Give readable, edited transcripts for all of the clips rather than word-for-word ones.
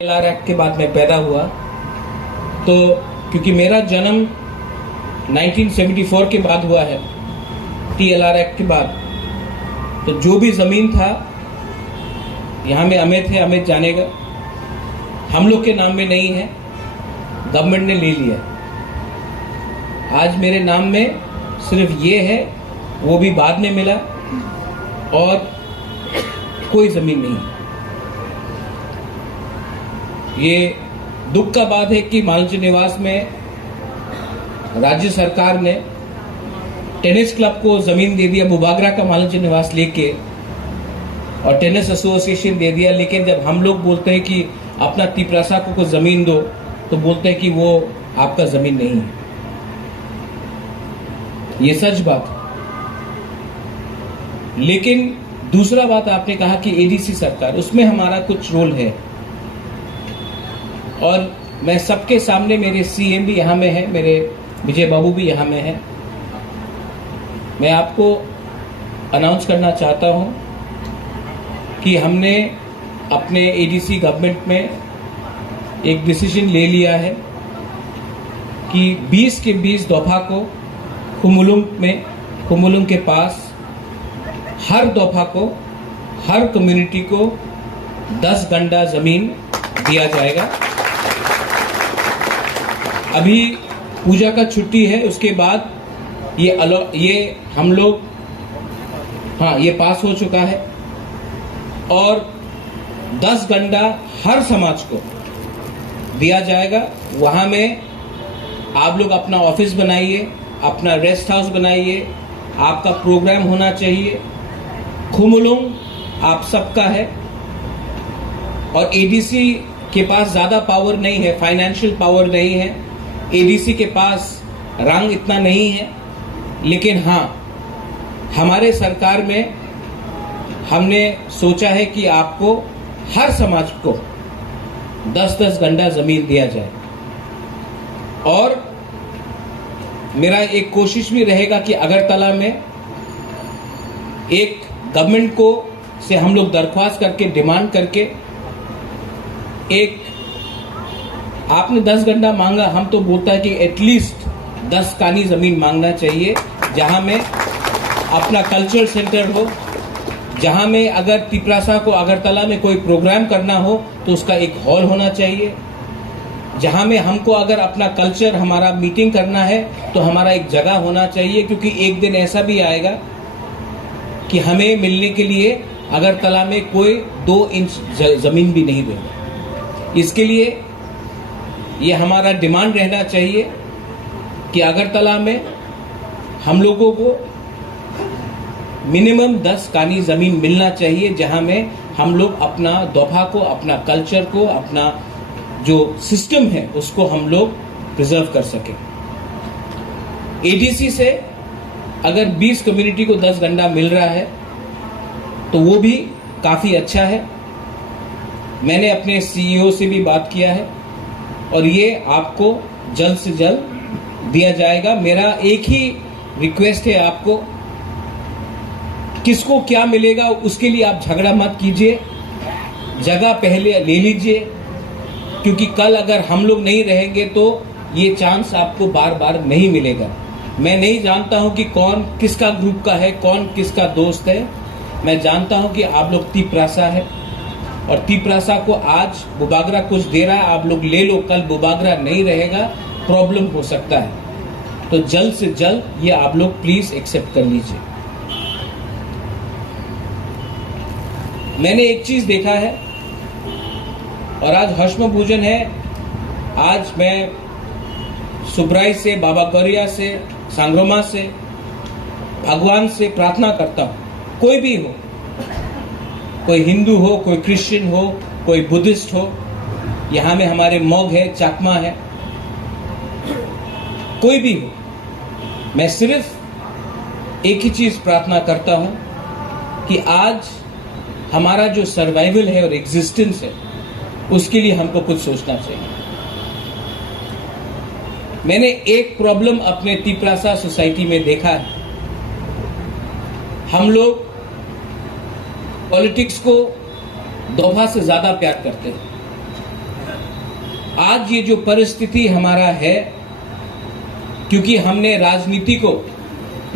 LR act के बाद मैं पैदा हुआ, तो क्योंकि मेरा जन्म 1974 के बाद हुआ है, TLR एक्ट के बाद, तो जो भी ज़मीन था यहाँ में अमित है, अमित जानेगा, हम लोग के नाम में नहीं है, गवर्नमेंट ने ले लिया। आज मेरे नाम में सिर्फ ये है, वो भी बाद में मिला, और कोई ज़मीन नहीं है। ये दुख का बात है कि मालंच निवास में राज्य सरकार ने टेनिस क्लब को जमीन दे दिया, बुबागरा का मालंच निवास लेके, और टेनिस एसोसिएशन दे दिया। लेकिन जब हम लोग बोलते हैं कि अपना तिपरासा को जमीन दो, तो बोलते हैं कि वो आपका जमीन नहीं है। ये सच बात है। लेकिन दूसरा बात आपने कहा कि एडीसी सरकार, उसमें हमारा कुछ रोल है, और मैं सबके सामने, मेरे सीएम भी यहाँ में है, मेरे विजय बाबू भी यहाँ में है, मैं आपको अनाउंस करना चाहता हूँ कि हमने अपने एडीसी गवर्नमेंट में एक डिसीजन ले लिया है कि 20 के 20 दफा को खुमुलुंग के पास हर दफा को, हर कम्युनिटी को 10 गंडा जमीन दिया जाएगा। अभी पूजा का छुट्टी है, उसके बाद ये हम लोग, हाँ, ये पास हो चुका है, और 10 गंडा हर समाज को दिया जाएगा। वहां में आप लोग अपना ऑफिस बनाइए, अपना रेस्ट हाउस बनाइए, आपका प्रोग्राम होना चाहिए। खुमुलुंग आप सबका है, और एडीसी के पास ज्यादा पावर नहीं है, फाइनेंशियल पावर नहीं है, एडीसी के पास रंग इतना नहीं है। लेकिन हाँ, हमारे सरकार में हमने सोचा है कि आपको हर समाज को 10-10 गंडा जमीन दिया जाए। और मेरा एक कोशिश भी रहेगा कि अगरतला में एक गवर्नमेंट को से हम लोग दरख्वास्त करके, डिमांड करके, एक आपने 10 गंडा मांगा, हम तो बोलता है कि एटलीस्ट 10 कानी जमीन मांगना चाहिए, जहां में अपना कल्चरल सेंटर हो, जहां में अगर तिपरासा को अगरतला में कोई प्रोग्राम करना हो तो उसका एक हॉल होना चाहिए, जहां में हमको अगर अपना कल्चर, हमारा मीटिंग करना है तो हमारा एक जगह होना चाहिए। क्योंकि एक दिन ऐसा भी आएगा कि हमें मिलने के लिए अगरतला में कोई 2 इंच जमीन भी नहीं देगा। इसके लिए ये हमारा डिमांड रहना चाहिए कि अगरतला में हम लोगों को मिनिमम 10 कानी जमीन मिलना चाहिए, जहां में हम लोग अपना दोफा को, अपना कल्चर को, अपना जो सिस्टम है उसको हम लोग प्रिजर्व कर सके। एडीसी से अगर 20 कम्युनिटी को 10 गंडा मिल रहा है तो वो भी काफी अच्छा है। मैंने अपने सीईओ से भी बात किया है, और ये आपको जल्द से जल्द दिया जाएगा। मेरा एक ही रिक्वेस्ट है आपको, किसको क्या मिलेगा उसके लिए आप झगड़ा मत कीजिए, जगह पहले ले लीजिए, क्योंकि कल अगर हम लोग नहीं रहेंगे तो ये चांस आपको बार बार नहीं मिलेगा। मैं नहीं जानता हूं कि कौन किसका ग्रुप का है, कौन किसका दोस्त है। मैं जानता हूं कि आप लोग तिपरासा है, और तिपरासा को आज बुबागरा कुछ दे रहा है, आप लोग ले लो, कल बुबागरा नहीं रहेगा, प्रॉब्लम हो सकता है। तो जल्द से जल्द ये आप लोग प्लीज एक्सेप्ट कर लीजिए। मैंने एक चीज देखा है, और आज हश्म पूजन है, आज मैं सुब्राई से, बाबा करिया से, सांग्रोमा से, भगवान से प्रार्थना करता हूं, कोई भी हो, कोई हिंदू हो, कोई क्रिश्चियन हो, कोई बुद्धिस्ट हो, यहाँ में हमारे मौग है, चाकमा है, कोई भी हो, मैं सिर्फ एक ही चीज प्रार्थना करता हूं कि आज हमारा जो सर्वाइवल है और एग्जिस्टेंस है, उसके लिए हमको कुछ सोचना चाहिए। मैंने एक प्रॉब्लम अपने तिपरासा सोसाइटी में देखा है, हम लोग पॉलिटिक्स को दोफा से ज्यादा प्यार करते हैं। आज ये जो परिस्थिति हमारा है, क्योंकि हमने राजनीति को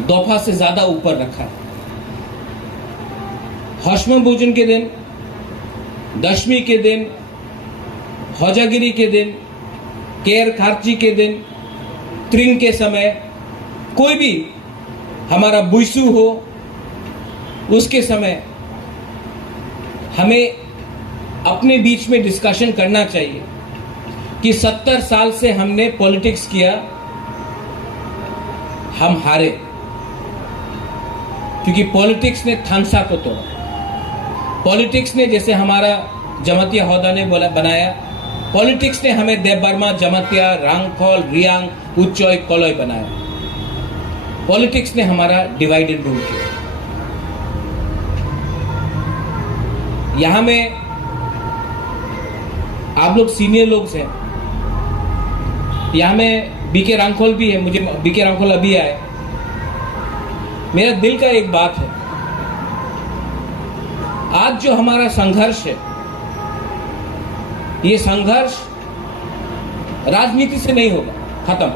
दफा से ज्यादा ऊपर रखा है। हश्म भोजन के दिन, दशमी के दिन, हौजागिरी के दिन, केर खार्ची के दिन, त्रिंग के समय, कोई भी हमारा बुइसू हो, उसके समय हमें अपने बीच में डिस्कशन करना चाहिए कि 70 साल से हमने पॉलिटिक्स किया, हम हारे क्योंकि पॉलिटिक्स ने थानसा को तोड़ा। पॉलिटिक्स ने, जैसे हमारा जमातिया हौदा ने बनाया, पॉलिटिक्स ने हमें देवबर्मा, जमातिया, रांगखोल, रियांग, उच्चोय, कोलोय बनाया। पॉलिटिक्स ने हमारा डिवाइड एंड रूल किया। यहां में आप लोग सीनियर लोग हैं, यहां में बीके रांगखोल भी है, मुझे बीके रांगखोल अभी आए। मेरा दिल का एक बात है, आज जो हमारा संघर्ष है, ये संघर्ष राजनीति से नहीं होगा खत्म।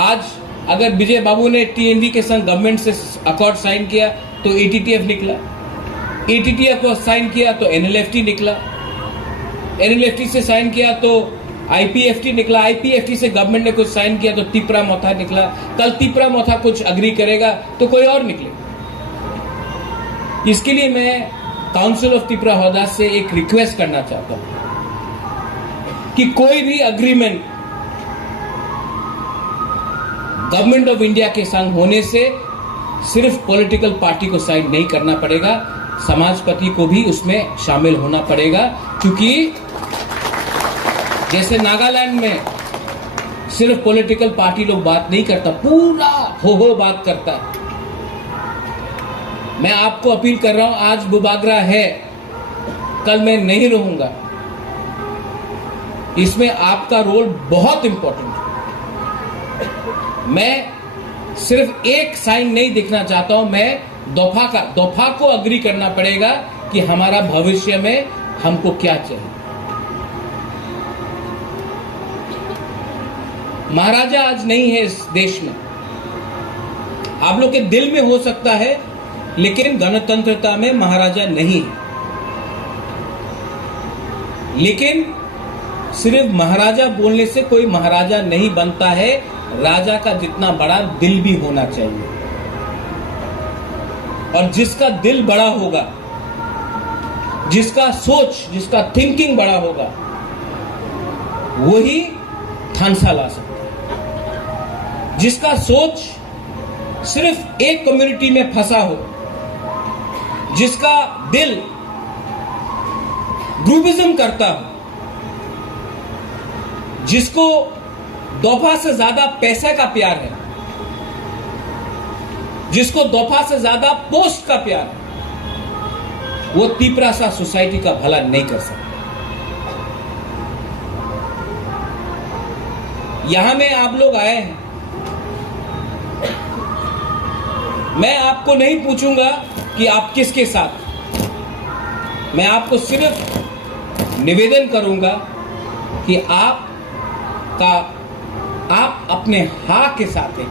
आज अगर विजय बाबू ने टीएनडी के संग गवर्नमेंट से अकॉर्ड साइन किया तो एटीटीएफ निकला, एटीटीएफ को साइन किया तो एनएलएफटी निकला, एनएलएफटी से साइन किया तो आईपीएफटी निकला, आईपीएफटी से गवर्नमेंट ने कुछ साइन किया तो तिपरा मोथा निकला, कल तिपरा मोथा कुछ अग्री करेगा तो कोई और निकले। इसके लिए मैं काउंसिल ऑफ तिपरा हौदा से एक रिक्वेस्ट करना चाहता हूं कि कोई भी अग्रीमेंट गवर्नमेंट ऑफ इंडिया के संग होने से सिर्फ पॉलिटिकल पार्टी को साइन नहीं करना पड़ेगा, समाजपति को भी उसमें शामिल होना पड़ेगा। क्योंकि जैसे नागालैंड में सिर्फ पॉलिटिकल पार्टी लोग बात नहीं करता, पूरा हो बात करता है। मैं आपको अपील कर रहा हूं, आज बुबागरा है, कल मैं नहीं रहूंगा, इसमें आपका रोल बहुत इंपॉर्टेंट है। मैं सिर्फ एक साइन नहीं देखना चाहता हूं, मैं दफा को अग्री करना पड़ेगा कि हमारा भविष्य में हमको क्या चाहिए। महाराजा आज नहीं है इस देश में, आप लोग के दिल में हो सकता है, लेकिन गणतंत्रता में महाराजा नहीं है। लेकिन सिर्फ महाराजा बोलने से कोई महाराजा नहीं बनता है, राजा का जितना बड़ा दिल भी होना चाहिए। और जिसका दिल बड़ा होगा, जिसका सोच, जिसका थिंकिंग बड़ा होगा, वही थानसा ला सकता है। जिसका सोच सिर्फ एक कम्युनिटी में फंसा हो, जिसका दिल ग्रुपिज्म करता हो, जिसको दफा से ज्यादा पैसे का प्यार है, जिसको दफा से ज्यादा पोस्ट का प्यार है, वो तिपरासा सोसाइटी का भला नहीं कर सकता। यहां में आप लोग आए हैं, मैं आपको नहीं पूछूंगा कि आप किसके साथ, मैं आपको सिर्फ निवेदन करूंगा कि आप अपने हाँ के साथ हैं।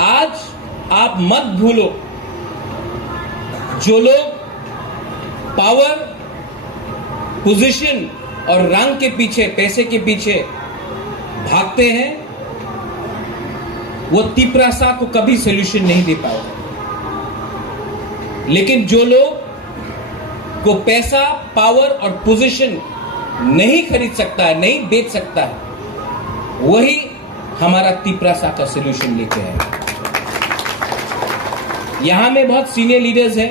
आज आप मत भूलो, जो लोग पावर, पोजीशन और रंग के पीछे, पैसे के पीछे भागते हैं, वो तिपरासा को कभी सोल्यूशन नहीं दे पाएगा। लेकिन जो लोग को पैसा, पावर और पोजीशन नहीं खरीद सकता है, नहीं बेच सकता है, वही हमारा तिपरासा का सोल्यूशन लेके आए। यहां में बहुत सीनियर लीडर्स हैं,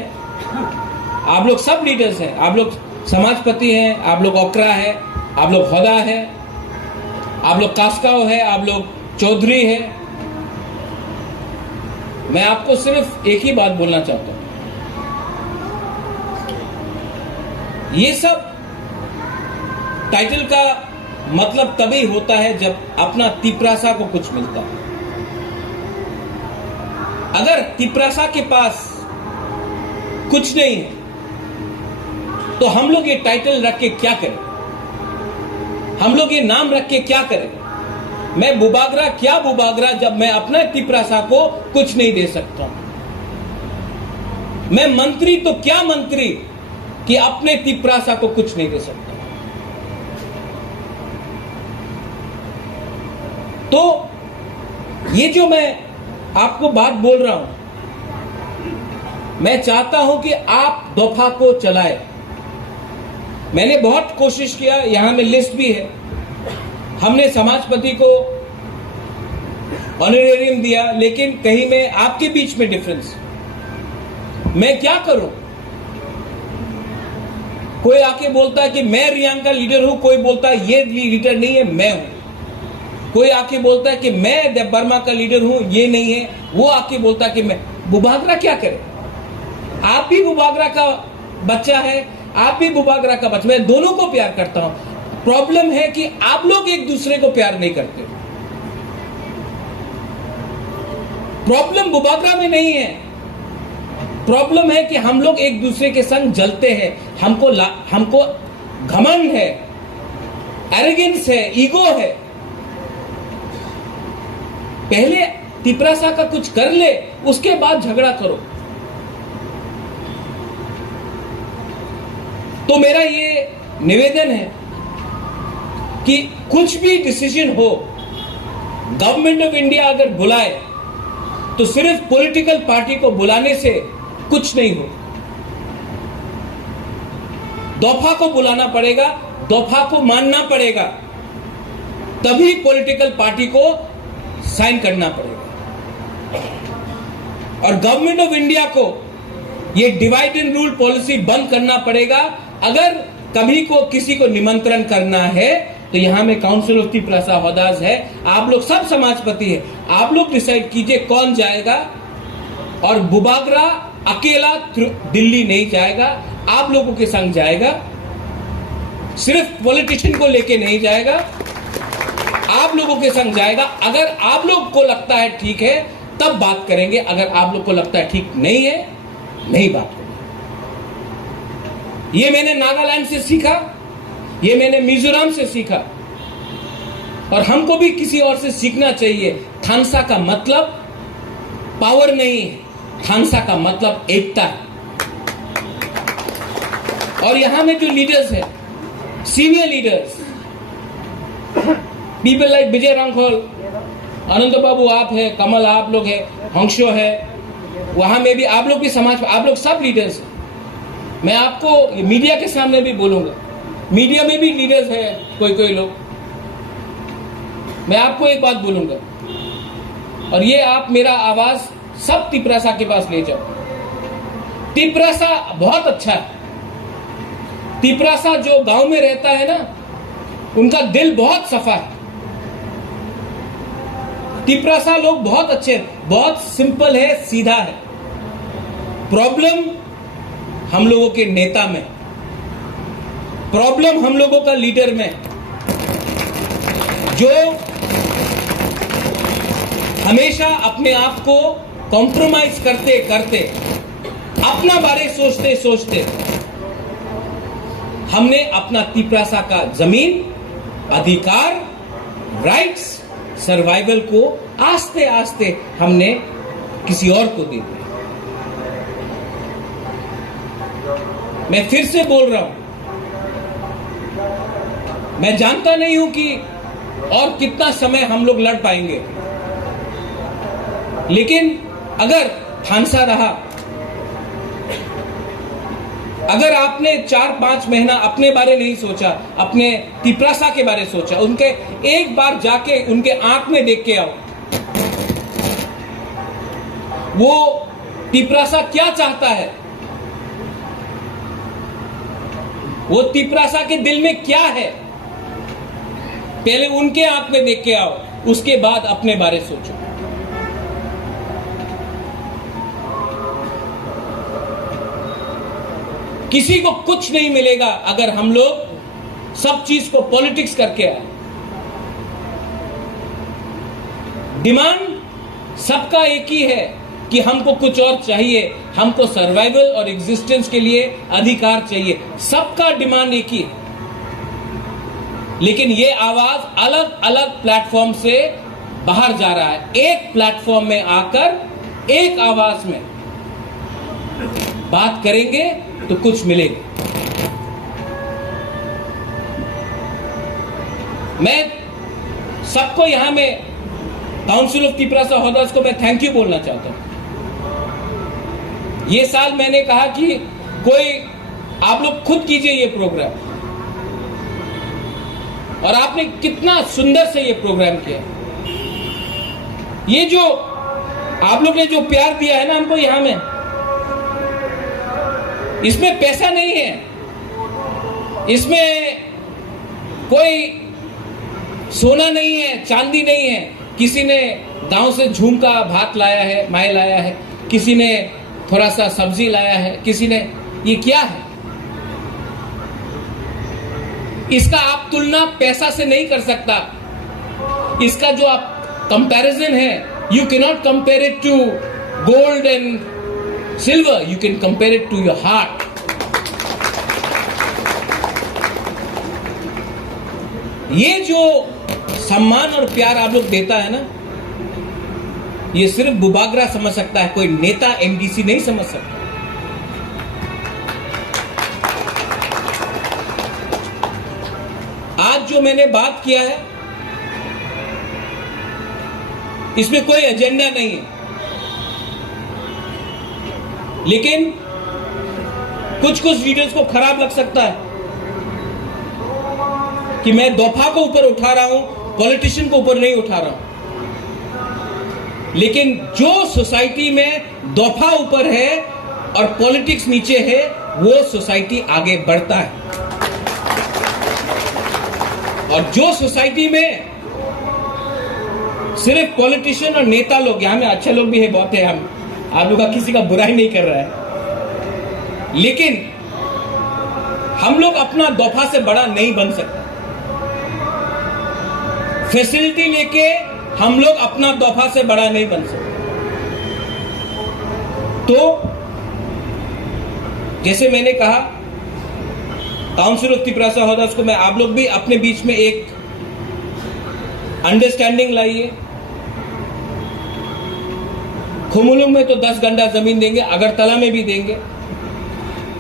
आप लोग सब लीडर्स हैं, आप लोग समाजपति हैं, आप लोग ओकरा है, आप लोग हौदा है, आप लोग कास्काव है, आप लोग चौधरी है। मैं आपको सिर्फ एक ही बात बोलना चाहता हूं, ये सब टाइटल का मतलब तभी होता है जब अपना तिपरासा को कुछ मिलता है। अगर तिपरासा के पास कुछ नहीं है, तो हम लोग ये टाइटल रख के क्या करें? हम लोग ये नाम रख के क्या करें? मैं बुबागरा क्या बुबागरा जब मैं अपना तिपरासा को कुछ नहीं दे सकता? मैं मंत्री तो क्या मंत्री कि अपने तिपरासा को कुछ नहीं दे सकता? तो ये जो मैं आपको बात बोल रहा हूं, मैं चाहता हूं कि आप दफा को चलाएं। मैंने बहुत कोशिश किया, यहां में लिस्ट भी है। हमने समाजपति को ऑनरेरियम दिया, लेकिन कहीं में आपके बीच में डिफरेंस। मैं क्या करूं? कोई आके बोलता है कि मैं रियांग का लीडर हूं, कोई बोलता है ये लीडर नहीं है, मैं हूं। कोई आके बोलता है कि मैं देव वर्मा का लीडर हूं, ये नहीं है। वो आके बोलता है कि मैं। बुबागरा क्या करे? आप भी बुबागरा का बच्चा है, आप भी बुबागरा का बच्चा। मैं दोनों को प्यार करता हूं। प्रॉब्लम है कि आप लोग एक दूसरे को प्यार नहीं करते। प्रॉब्लम बुबागरा में नहीं है, प्रॉब्लम है कि हम लोग एक दूसरे के संग जलते हैं। हमको घमंड है, एरोगेंस है, ईगो है। पहले तिपरासा का कुछ कर ले, उसके बाद झगड़ा करो। तो मेरा ये निवेदन है कि कुछ भी डिसीजन हो, गवर्नमेंट ऑफ इंडिया अगर बुलाए तो सिर्फ पॉलिटिकल पार्टी को बुलाने से कुछ नहीं हो। दफा को बुलाना पड़ेगा, दफा को मानना पड़ेगा, तभी पॉलिटिकल पार्टी को साइन करना पड़ेगा। और गवर्नमेंट ऑफ इंडिया को ये डिवाइड एंड रूल पॉलिसी बंद करना पड़ेगा। अगर कभी को किसी को निमंत्रण करना है तो यहां में काउंसिल ऑफ तिपरासा हौदाज है, आप लोग सब समाजपति है, आप लोग डिसाइड कीजिए कौन जाएगा। और बुबागरा अकेला दिल्ली नहीं जाएगा, आप लोगों के संग जाएगा। सिर्फ पॉलिटिशियन को लेके नहीं जाएगा, आप लोगों के संग जाएगा। अगर आप लोग को लगता है ठीक है तब बात करेंगे, अगर आप लोग को लगता है ठीक नहीं है, नहीं बात करेंगे। ये मैंने नागालैंड से सीखा, ये मैंने मिजोरम से सीखा, और हमको भी किसी और से सीखना चाहिए। खानसा का मतलब पावर नहीं है, खानसा का मतलब एकता है। और यहां में जो लीडर्स हैं, सीनियर लीडर्स, पीपल लाइक विजय रांखोल, आनंद बाबू आप है, कमल आप लोग है, हंसो है, वहां में भी आप लोग भी समाज, आप लोग सब लीडर्स हैं। मैं आपको मीडिया के सामने भी बोलूंगा, मीडिया में भी लीडर्स है कोई लोग। मैं आपको एक बात बोलूंगा, और ये आप मेरा आवाज सब तिपरासा के पास ले जाओ। तिपरासा बहुत अच्छा है। तिपरासा जो गांव में रहता है ना, उनका दिल बहुत सफा है। तिपरासा लोग बहुत अच्छे हैं, बहुत सिंपल है, सीधा है। प्रॉब्लम हम लोगों के नेता में, प्रॉब्लम हम लोगों का लीडर में, जो हमेशा अपने आप को कॉम्प्रोमाइज करते करते, अपना बारे सोचते सोचते, हमने अपना तिपरासा का जमीन, अधिकार, राइट्स, सर्वाइवल को आस्ते आस्ते हमने किसी और को दे दिया। मैं फिर से बोल रहा हूं, मैं जानता नहीं हूं कि और कितना समय हम लोग लड़ पाएंगे, लेकिन अगर खानसा रहा, अगर आपने 4-5 महीना अपने बारे नहीं सोचा, अपने तिपरासा के बारे सोचा, उनके एक बार जाके उनके आंख में देख के आओ, वो तिपरासा क्या चाहता है, वो तिपरासा के दिल में क्या है, पहले उनके आंख में देख के आओ, उसके बाद अपने बारे सोचो। किसी को कुछ नहीं मिलेगा अगर हम लोग सब चीज को पॉलिटिक्स करके आए। डिमांड सबका एक ही है, कि हमको कुछ और चाहिए, हमको सर्वाइवल और एग्जिस्टेंस के लिए अधिकार चाहिए। सबका डिमांड एक ही है, लेकिन ये आवाज अलग अलग प्लेटफॉर्म से बाहर जा रहा है। एक प्लेटफॉर्म में आकर एक आवाज में बात करेंगे तो कुछ मिलेगा। मैं सबको यहां में काउंसिल ऑफ तिपरासा होल्डर्स को मैं थैंक यू बोलना चाहता हूं। ये साल मैंने कहा कि कोई आप लोग खुद कीजिए ये प्रोग्राम, और आपने कितना सुंदर से ये प्रोग्राम किया। ये जो आप लोग ने जो प्यार दिया है ना हमको यहां में, इसमें पैसा नहीं है, इसमें कोई सोना नहीं है, चांदी नहीं है। किसी ने गांव से झुमका भात लाया है, माए लाया है, किसी ने थोड़ा सा सब्जी लाया है, किसी ने, ये क्या है? इसका आप तुलना पैसा से नहीं कर सकता। इसका जो आप कंपैरिजन है, you can not compare it to gold and silver, you can compare it to your heart. ये जो सम्मान और प्यार आप लोग देता है ना, ये सिर्फ बुबागरा समझ सकता है, कोई नेता एमडीसी नहीं समझ सकता। आज जो मैंने बात किया है, इसमें कोई एजेंडा नहीं है, लेकिन कुछ कुछ लीडर्स को खराब लग सकता है कि मैं दफा को ऊपर उठा रहा हूं, पॉलिटिशियन को ऊपर नहीं उठा रहा हूं। लेकिन जो सोसाइटी में दफा ऊपर है और पॉलिटिक्स नीचे है, वो सोसाइटी आगे बढ़ता है। और जो सोसाइटी में सिर्फ पॉलिटिशियन और नेता लोग, यहां में अच्छे लोग भी है, बहुत है, हम आप लोग का किसी का बुराई नहीं कर रहा है, लेकिन हम लोग अपना दफा से बड़ा नहीं बन सकते। फैसिलिटी लेके हम लोग अपना दफा से बड़ा नहीं बन सकते। तो जैसे मैंने कहा, काउंसिल ऑफ तिपरासा होल्डर्स को मैं, आप लोग भी अपने बीच में एक अंडरस्टैंडिंग लाइए। खुमुलुंग में तो 10 गंडा जमीन देंगे, अगरतला में भी देंगे,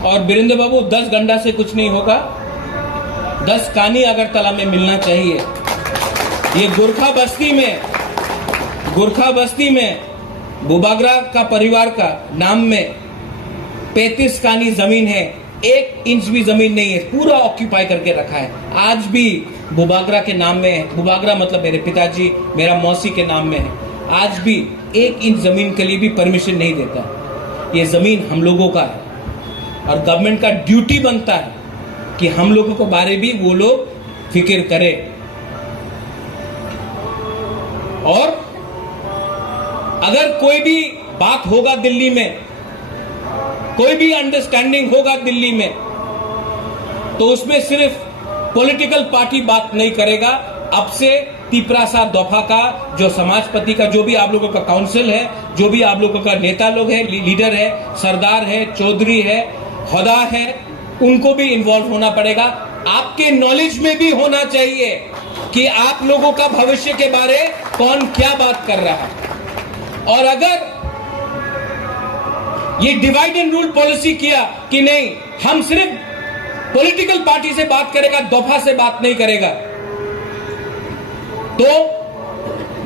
और बीरेंद्र बाबू 10 गंडा से कुछ नहीं होगा, 10 कानी अगरतला में मिलना चाहिए। ये गोरखा बस्ती में बुबागरा का परिवार का नाम में 35 कानी जमीन है, 1 इंच भी जमीन नहीं है, पूरा ऑक्यूपाई करके रखा है। आज भी बुबागरा के नाम में है, बुबागरा मतलब मेरे पिताजी, मेरा मौसी के नाम में है। आज भी 1 इंच जमीन के लिए भी परमिशन नहीं देता। ये जमीन हम लोगों का है, और गवर्नमेंट का ड्यूटी बनता है कि हम लोगों के बारे भी वो लोग फिक्र करें। और अगर कोई भी बात होगा दिल्ली में, कोई भी अंडरस्टैंडिंग होगा दिल्ली में, तो उसमें सिर्फ पॉलिटिकल पार्टी बात नहीं करेगा। अब से तिपरासा दफा का जो समाजपति का जो भी आप लोगों का काउंसिल है, जो भी आप लोगों का नेता लोग है, लीडर है, सरदार है, चौधरी है, खुदा है, उनको भी इन्वॉल्व होना पड़ेगा। आपके नॉलेज में भी होना चाहिए कि आप लोगों का भविष्य के बारे कौन क्या बात कर रहा है। और अगर ये डिवाइड एंड रूल पॉलिसी किया कि नहीं, हम सिर्फ पॉलिटिकल पार्टी से बात करेगा, दफा से बात नहीं करेगा, तो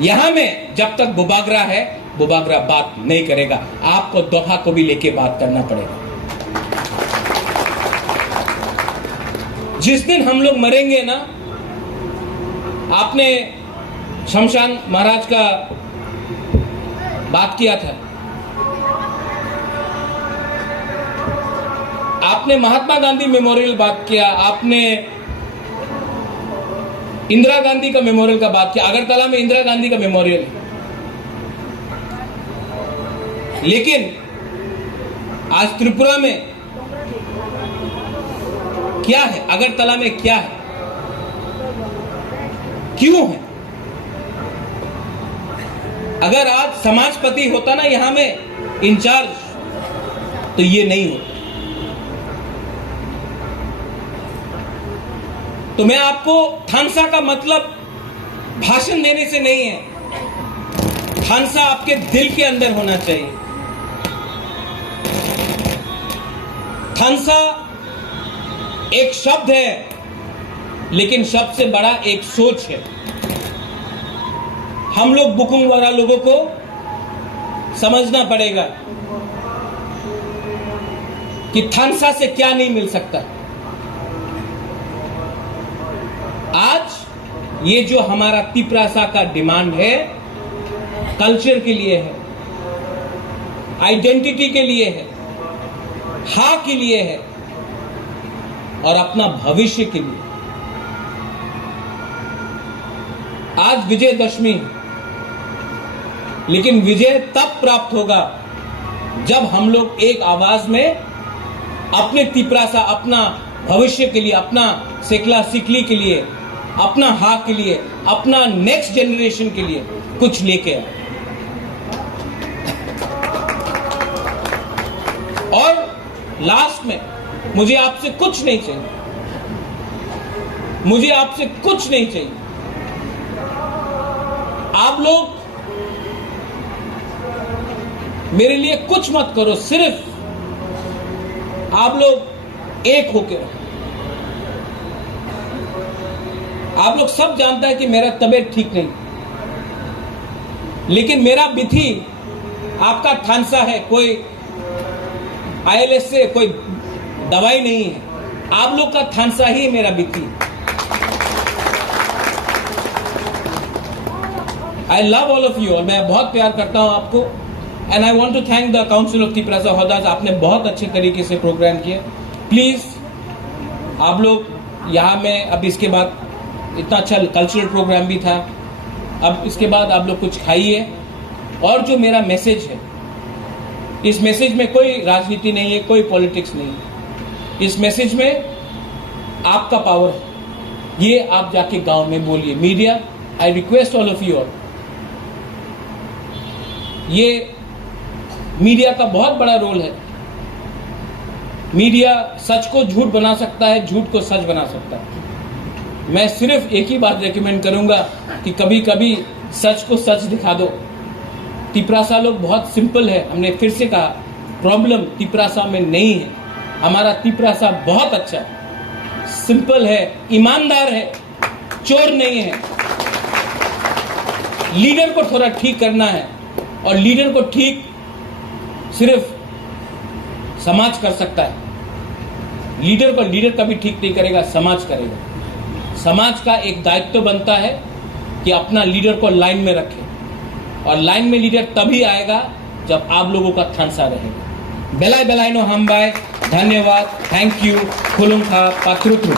यहां में जब तक बुबागरा है, बुबागरा बात नहीं करेगा। आपको दफा को भी लेके बात करना पड़ेगा। जिस दिन हम लोग मरेंगे ना, आपने शमशान महाराज का बात किया था, आपने महात्मा गांधी मेमोरियल बात किया, आपने इंदिरा गांधी का मेमोरियल का बात किया। अगरतला में इंदिरा गांधी का मेमोरियल, लेकिन आज त्रिपुरा में क्या है, अगरतला में क्या है, क्यों है? अगर आज समाजपति होता ना यहां में, इंचार्ज, तो ये नहीं होता। तो मैं आपको थानसा का मतलब भाषण देने से नहीं है, थानसा आपके दिल के अंदर होना चाहिए। थानसा एक शब्द है, लेकिन शब्द से बड़ा एक सोच है। हम लोग बुकुंग वाला लोगों को समझना पड़ेगा कि थानसा से क्या नहीं मिल सकता। आज ये जो हमारा तिप्रासा का डिमांड है, कल्चर के लिए है, आइडेंटिटी के लिए है, हा के लिए है और अपना भविष्य के लिए। आज विजयदशमी, लेकिन विजय तब प्राप्त होगा जब हम लोग एक आवाज में अपने तिप्रासा, अपना भविष्य के लिए, अपना सेकला सिकली के लिए, अपना हा के लिए, अपना नेक्स्ट जनरेशन के लिए कुछ लेके आए। और लास्ट में मुझे आपसे कुछ नहीं चाहिए, मुझे आपसे कुछ नहीं चाहिए। आप लोग मेरे लिए कुछ मत करो, सिर्फ आप लोग एक होके रहो। आप लोग सब जानता है कि मेरा तबीयत ठीक नहीं, लेकिन मेरा विधि आपका थानसा है, कोई ILS से कोई दवाई नहीं है। आप लोग का थानसा ही मेरा विधि। I love all of you, और मैं बहुत प्यार करता हूं आपको। And I want to thank the council of Tiprasa Houdas. आपने बहुत अच्छे तरीके से प्रोग्राम किया। प्लीज आप लोग यहाँ में, अब इसके बाद इतना अच्छा कल्चरल प्रोग्राम भी था, अब इसके बाद आप लोग कुछ खाइए। और जो मेरा मैसेज है, इस मैसेज में कोई राजनीति नहीं है, कोई पॉलिटिक्स नहीं है। इस मैसेज में आपका पावर है, ये आप जाके गांव में बोलिए। Media, I request all of you all, ये मीडिया का बहुत बड़ा रोल है। मीडिया सच को झूठ बना सकता है, झूठ को सच बना सकता है। मैं सिर्फ एक ही बात रेकमेंड करूंगा कि कभी कभी सच को सच दिखा दो। तिप्रासा लोग बहुत सिंपल है, हमने फिर से कहा, प्रॉब्लम तिप्रासा में नहीं है। हमारा तिप्रासा बहुत अच्छा है, सिंपल है, ईमानदार है, चोर नहीं है। लीडर को थोड़ा ठीक करना है, और लीडर को ठीक सिर्फ समाज कर सकता है। लीडर को लीडर कभी ठीक नहीं करेगा, समाज करेगा। समाज का एक दायित्व बनता है कि अपना लीडर को लाइन में रखे, और लाइन में लीडर तभी आएगा जब आप लोगों का थानसा रहेगा। बेलाय बेलायनो हम बाय, धन्यवाद, थैंक यू, खुलुंखा पात्रुत्रु।